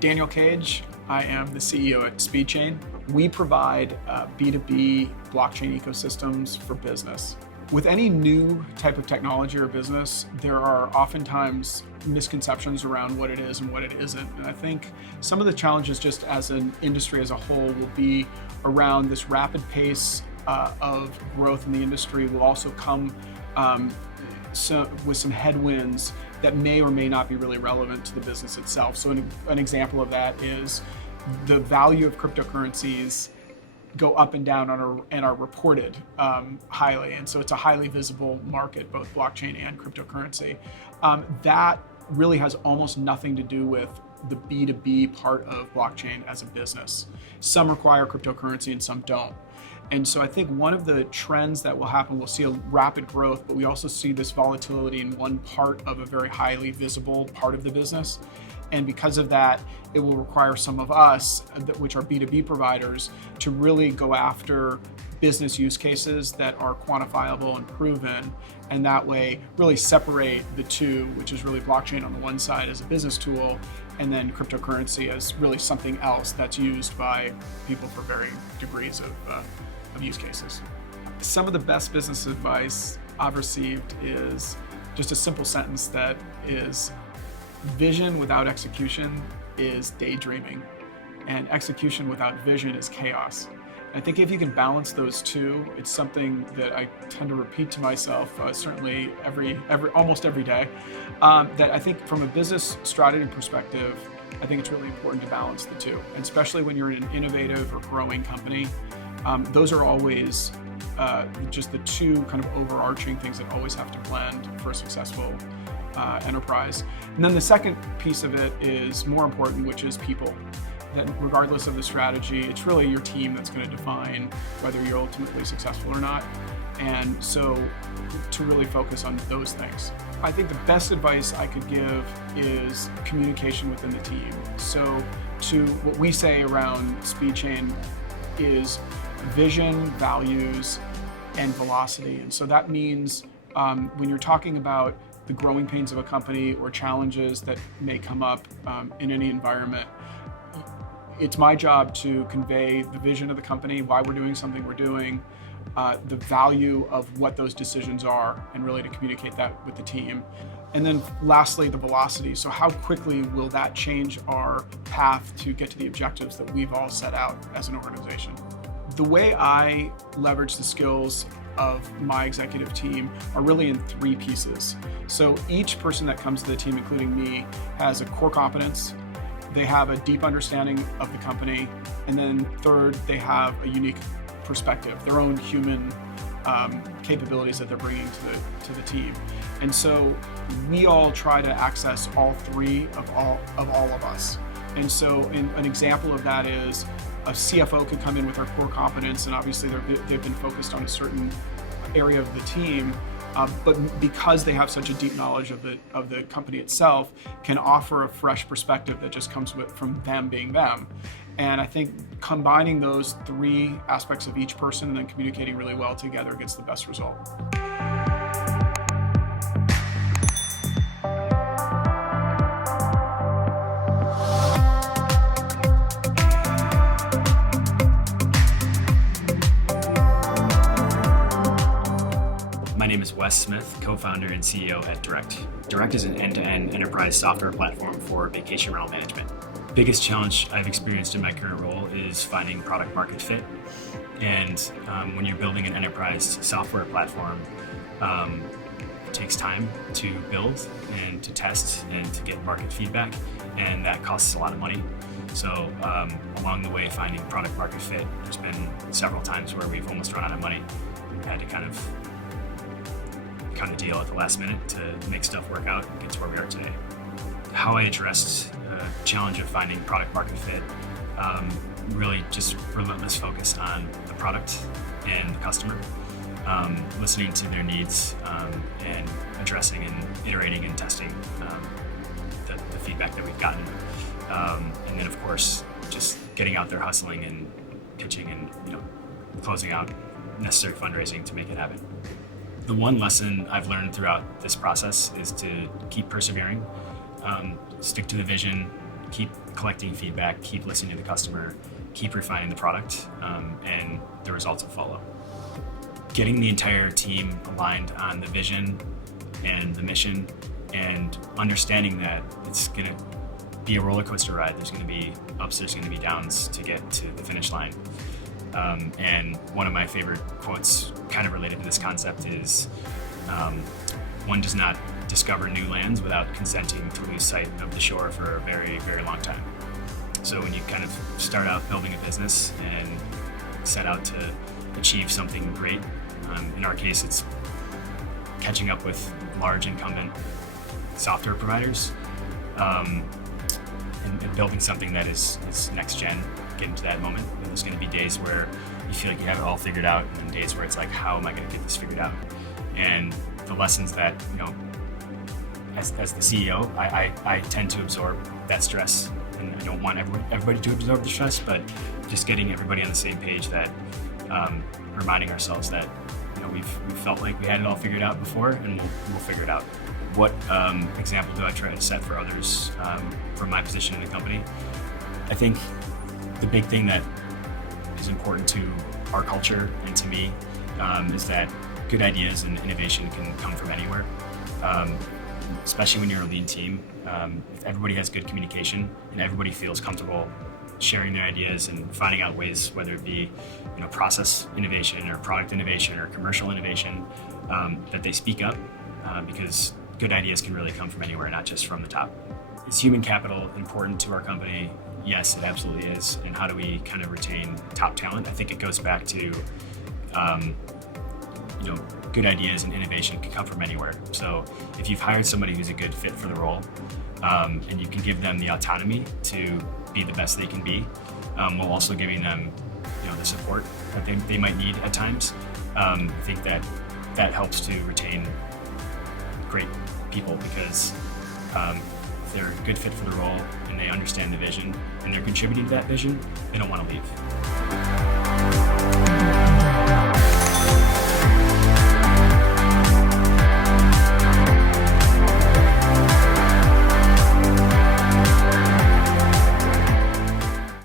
Daniel Cage. I am the CEO at Speedchain. We provide B2B blockchain ecosystems for business. With any new type of technology or business, there are oftentimes misconceptions around what it is and what it isn't. And I think some of the challenges just as an industry as a whole will be around this rapid pace of growth in the industry will also come with some headwinds that may or may not be really relevant to the business itself. So an example of that is the value of cryptocurrencies go up and down and are reported highly. And so it's a highly visible market, both blockchain and cryptocurrency. That really has almost nothing to do with the B2B part of blockchain as a business. Some require cryptocurrency and some don't. And so I think one of the trends that will happen, we'll see a rapid growth, but we also see this volatility in one part of a very highly visible part of the business. And because of that, it will require some of us, which are B2B providers, to really go after business use cases that are quantifiable and proven, and that way really separate the two, which is really blockchain on the one side as a business tool, and then cryptocurrency as really something else that's used by people for varying degrees of use cases. Some of the best business advice I've received is just a simple sentence that is, vision without execution is daydreaming, and execution without vision is chaos. I think if you can balance those two, it's something that I tend to repeat to myself, certainly almost every day, that I think from a business strategy perspective, I think it's really important to balance the two, and especially when you're in an innovative or growing company. Those are always just the two kind of overarching things that always have to blend for a successful enterprise. And then the second piece of it is more important, which is people. That regardless of the strategy, it's really your team that's going to define whether you're ultimately successful or not. And so to really focus on those things. I think the best advice I could give is communication within the team. So to what we say around Speedchain is vision, values, and velocity. And so that means when you're talking about the growing pains of a company or challenges that may come up in any environment, it's my job to convey the vision of the company, why we're doing something we're doing, the value of what those decisions are, and really to communicate that with the team. And then lastly, the velocity. So how quickly will that change our path to get to the objectives that we've all set out as an organization? The way I leverage the skills of my executive team are really in three pieces. So each person that comes to the team, including me, has a core competence. They have a deep understanding of the company. And then third, they have a unique perspective, their own human capabilities that they're bringing to the team. And so we all try to access all three of all of us. And so an example of that is a CFO could come in with our core competence, and obviously they've been focused on a certain area of the team, but because they have such a deep knowledge of the company itself, can offer a fresh perspective that just comes from them being them. And I think combining those three aspects of each person and then communicating really well together gets the best result. My name is Wes Smith, co-founder and CEO at Direct. Direct is an end-to-end enterprise software platform for vacation rental management. Biggest challenge I've experienced in my current role is finding product market fit. And when you're building an enterprise software platform, it takes time to build and to test and to get market feedback, and that costs a lot of money. So along the way, finding product market fit, there's been several times where we've almost run out of money. We've had to kind of deal at the last minute to make stuff work out and get to where we are today. How I addressed the challenge of finding product market fit, really just relentless focus on the product and the customer, listening to their needs and addressing and iterating and testing the feedback that we've gotten. And then of course, just getting out there hustling and pitching and closing out necessary fundraising to make it happen. The one lesson I've learned throughout this process is to keep persevering, stick to the vision, keep collecting feedback, keep listening to the customer, keep refining the product, and the results will follow. Getting the entire team aligned on the vision and the mission, and understanding that it's going to be a roller coaster ride. There's going to be ups, there's going to be downs to get to the finish line. And one of my favorite quotes kind of related to this concept is, one does not discover new lands without consenting to lose sight of the shore for a very, very long time. So when you kind of start out building a business and set out to achieve something great, in our case, it's catching up with large incumbent software providers, and building something that is next gen, getting to that moment. There's going to be days where you feel like you have it all figured out, and days where it's like, how am I going to get this figured out? And the lessons that, as the CEO, I tend to absorb that stress, and I don't want everybody to absorb the stress, but just getting everybody on the same page, that reminding ourselves that we've felt like we had it all figured out before, and we'll figure it out. What example do I try to set for others from my position in the company? I think the big thing that is important to our culture and to me is that good ideas and innovation can come from anywhere, especially when you're a lean team. If everybody has good communication and everybody feels comfortable sharing their ideas and finding out ways, whether it be process innovation or product innovation or commercial innovation, that they speak up, because good ideas can really come from anywhere, not just from the top. Is human capital important to our company? Yes, it absolutely is. And how do we kind of retain top talent? I think it goes back to good ideas and innovation can come from anywhere. So if you've hired somebody who's a good fit for the role, and you can give them the autonomy to be the best they can be, while also giving them the support that they might need at times, I think that helps to retain great people, because if they're a good fit for the role and they understand the vision and they're contributing to that vision, they don't want to leave.